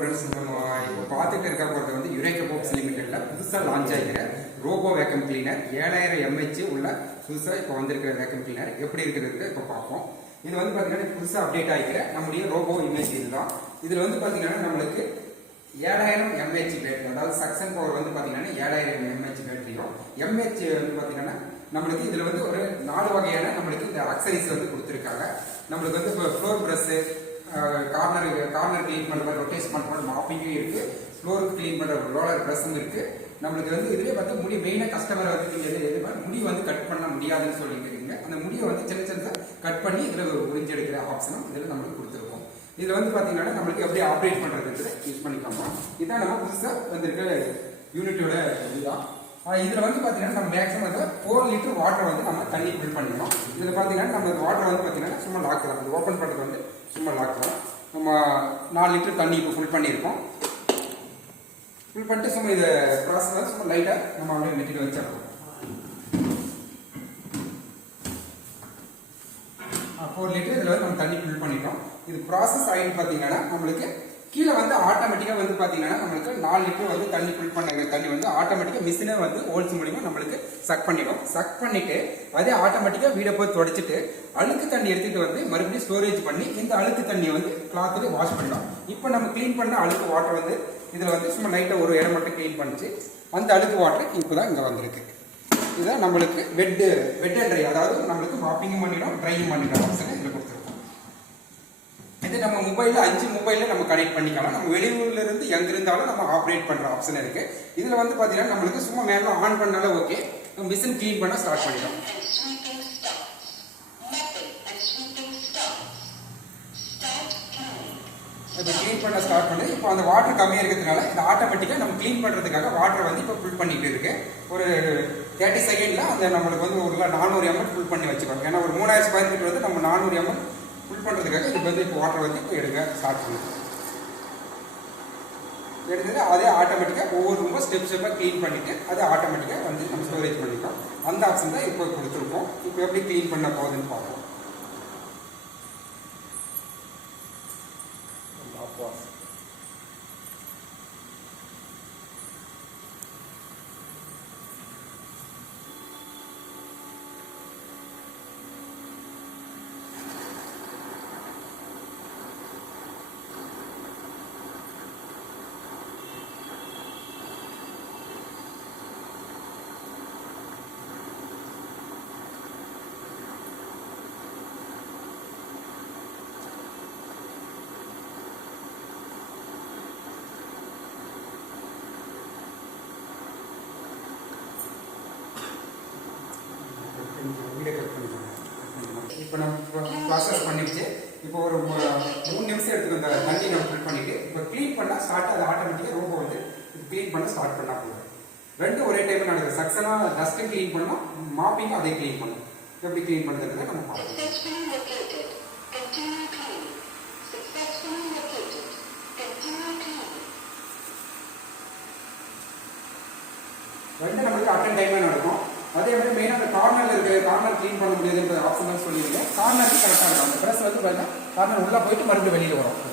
Friends, நம்ம இப்போ பார்த்துட்டு இருக்க போகிறது வந்து யுரேகா போக்ஸ் லிமிடெடில் புதுசாக லான்ச் ஆகிக்கிற ரோபோ வேக்கம் கிளீனர் 7000 mAh உள்ள புதுசாக இப்போ வந்திருக்கிற வேக்கம் கிளீனர் எப்படி இருக்கிறது இப்போ பார்ப்போம். இது வந்து பார்த்தீங்கன்னா புதுசாக அப்டேட் ஆகிக்கிற நம்முடைய ரோபோ இமேஜ் இதுதான். இதில் வந்து பார்த்தீங்கன்னா நம்மளுக்கு 7000 mAh பேட்டரி, அதாவது சக்சன் பவர் வந்து பார்த்தீங்கன்னா 7000 mAh பேட்டரியும் mAh வந்து பார்த்தீங்கன்னா நம்மளுக்கு இதில் வந்து ஒரு 4 வகையான நம்மளுக்கு இந்த அக்சரிஸ் வந்து கொடுத்துருக்காங்க. நம்மளுக்கு வந்து இப்போ ஃப்ளோர் ப்ரஷ்ஷு, கார்னர் கிளீன் பண்ற ரொட்டேஷன் பண்ற மாப்பிங்கும் இருக்கு, ஃப்ளோர் கிளீன் பண்ற ரோலர் பிரஷும் இருக்கு. நம்மளுக்கு வந்து இதுலயே வந்து முடி மெயினா கஸ்டமர் வந்து நீங்க எது முடி வந்து கட் பண்ண முடியாதுன்னு சொல்லிக்கிறீங்க, அந்த முடியை வந்து சின்ன சின்னதா கட் பண்ணி இதுல உறிஞ்சி எடுக்கிற ஆப்ஷனும் இதுல நம்மளுக்கு கொடுத்துருக்கோம். இதுல வந்து பாத்தீங்கன்னா நம்மளுக்கு எப்படி ஆப்ரேட் பண்றதுக்கு யூஸ் பண்ணிக்கலாம். இதான் நம்ம புதுசா வந்திருக்க யூனிட்டோட இதுதான். இதுல வந்து பாத்தீங்கன்னா நம்ம மேக்ஸிமம் வந்து 4 லிட்டர் வாட்டர் வந்து நம்ம தண்ணி ஃபில் பண்ணிக்கணும். இதுல பாத்தீங்கன்னா நம்ம வாட்டர் வந்து பாத்தீங்கன்னா சும்மா லாக் தான், ஓப்பன் பண்றது வந்து சும்மா லாக் தான். நம்ம 4 லிட்டர் தண்ணி இப்போ ஃபில் பண்ணியிருக்கோம். ஃபில் பண்ணிட்டு சும்மா இதை ப்ராசஸ் சும்மா லைட்டா நம்ம அப்படியே மெட்டிட்டு வச்சிடறோம். 4 லிட்டர் இதுல வந்து நம்ம தண்ணி ஃபில் பண்ணிட்டோம். இது ப்ராசஸ் ஆயிட்டு பாத்தீங்கன்னா நம்மளுக்கு கீழே வந்து ஆட்டோமேட்டிக்கா வந்து பாத்தீங்கன்னா நம்மளுக்கு 4 லிட்டர் வந்து தண்ணி ஃபில் பண்ண தண்ணி வந்து ஆட்டோமேட்டிக்கா மிஷினே வந்து ஹோல்ஸ் மூலியமா நம்மளுக்கு சக் பண்ணிடும். சக் பண்ணிட்டு அதே ஆட்டோமேட்டிக்கா வீடை போய் தொடச்சிட்டு அழுக்கு தண்ணி எடுத்துட்டு வந்து மறுபடியும் ஸ்டோரேஜ் பண்ணி இந்த அழுக்கு தண்ணியை வந்து கிளாத்ல வாஷ் பண்ணலாம். இப்போ நம்ம கிளீன் பண்ண அழுக்கு வாட்டர் வந்து இதுல வந்து சும்மா லைட்டா ஒரு இடம் மட்டும் கிளீன் பண்ணிச்சு, அந்த அழுக்கு வாட்டர் இப்போதான் இங்க வந்திருக்கு. இதுதான் நம்மளுக்கு வெட் அண்ட் ட்ரை, அதாவது நம்மளுக்கு மாப்பிங்கும் பண்ணிடும் ட்ரையும் பண்ணிடும் ஆப்ஷன் இதுல கொடுத்துருக்கோம். இது நம்ம மொபைல்ல 5 மொபைல்ல நம்ம கனெக்ட் பண்ணிக்கலாம். நம்ம வெளியூர்ல இருந்து எங்க இருந்தாலும் நம்ம ஆப்ரேட் பண்ற ஆப்ஷன் இருக்கு. இதுல வந்து பாத்தீங்கன்னா நம்மளுக்கு சும்மா மேல ஆன் பண்ணாலும் ஓகே, மிஷின் கிளீன் பண்ண ஸ்டார்ட் பண்ணிடும். இப்போ கிளீன் பண்ண ஸ்டார்ட் பண்ணி இப்போ அந்த வாட்டர் கம்மியாக இருக்கிறதுனால இந்த ஆட்டோமேட்டிக்காக நம்ம கிளீன் பண்ணுறதுக்காக வாட்டர் வந்து இப்போ ஃபில் பண்ணிட்டு இருக்கு. ஒரு 30 செகண்ட்ல அந்த நம்மளுக்கு வந்து ஒரு 400 ml ஃபில் பண்ணி வச்சுக்கோங்க. ஏன்னா ஒரு 3000 ஸ்கொயர் ஃபீட் வந்து நம்ம 400 ml ஃபில் பண்ணுறதுக்காக இது வந்து இப்போ வாட்டர் வந்து இப்போ எடுக்க ஸ்டார்ட் பண்ணுது. எடுத்தது அதே ஆட்டோமேட்டிக்காக ஒவ்வொரு ரூமும் ஸ்டெப்பாக க்ளீன் பண்ணிட்டு அதை ஆட்டோமேட்டிக்காக வந்து நம்ம ஸ்டோரேஜ் பண்ணிக்கலாம். அந்த ஆப்ஷன் தான் இப்போ கொடுத்துருக்கோம். இப்போ எப்படி க்ளீன் பண்ண போகுதுன்னு பார்ப்போம். இப்போ நம்ம ப்ராசஸ் பண்ணிடுச்சு. இப்போ ஒரு 3 நிமிஷம் எடுத்துக்கிற தண்ணி நம்ம ஃபில் பண்ணிட்டு இப்போ க்ளீன் பண்ணால் ஸ்டார்ட், அது ஆட்டோமேட்டிக்காக ரோபோ வந்து க்ளீன் பண்ண ஸ்டார்ட் பண்ணா போதும். ரெண்டும் ஒரே டைம் நடக்குது. சக்சனாக டஸ்ட்டும் க்ளீன் பண்ணோம், மாப்பிங்கும் அதே க்ளீன் பண்ணும். எப்படி க்ளீன் பண்ணுறதுக்கு நம்ம பார்க்கலாம். ரெண்டு நம்மளுக்கு அட்டன் டைமே நடக்கும். அதே மாதிரி மெயினாக அந்த கார்னரில் இருக்கிற கார்னர் க்ளீன் பண்ண முடியாதுன்ற ஆப்ஷன் சொல்லியிருக்கேன். கார்னருக்கு கரெக்டாக இருக்கும். அந்த ப்ரெஸ் வந்து பார்த்தீங்கன்னா கார்னர் உள்ளே போயிட்டு மறுபடியும் வெளியில் வரும்.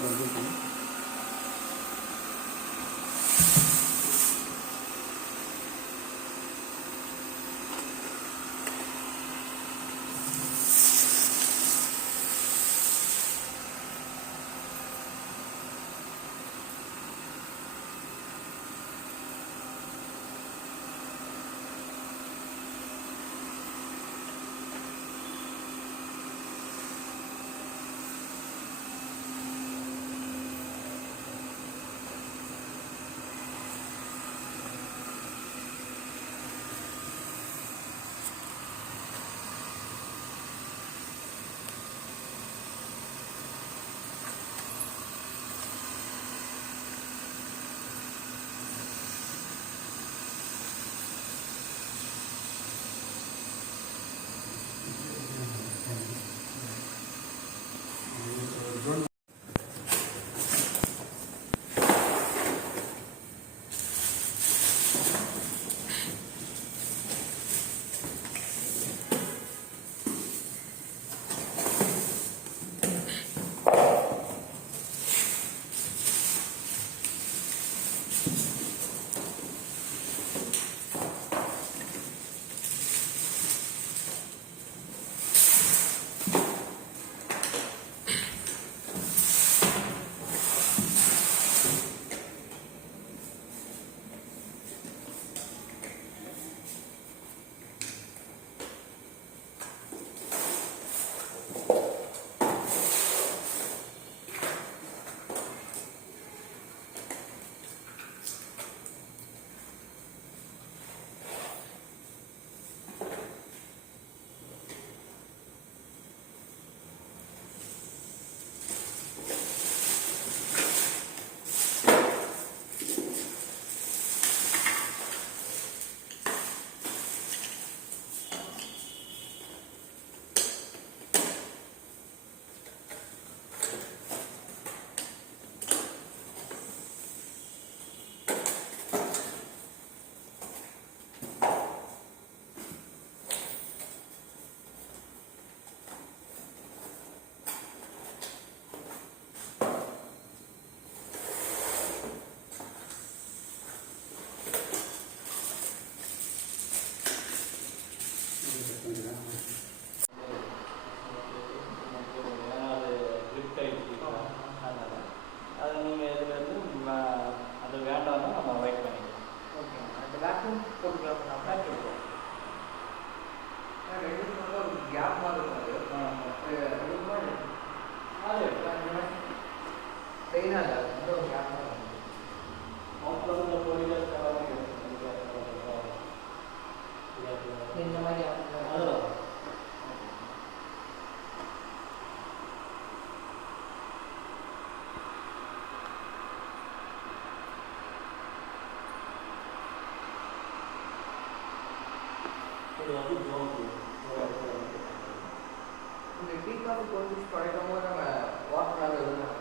டீ காஃபி கொஞ்சம் குறைக்கும் போது நம்ம வாட்டர்னால எழுதணும்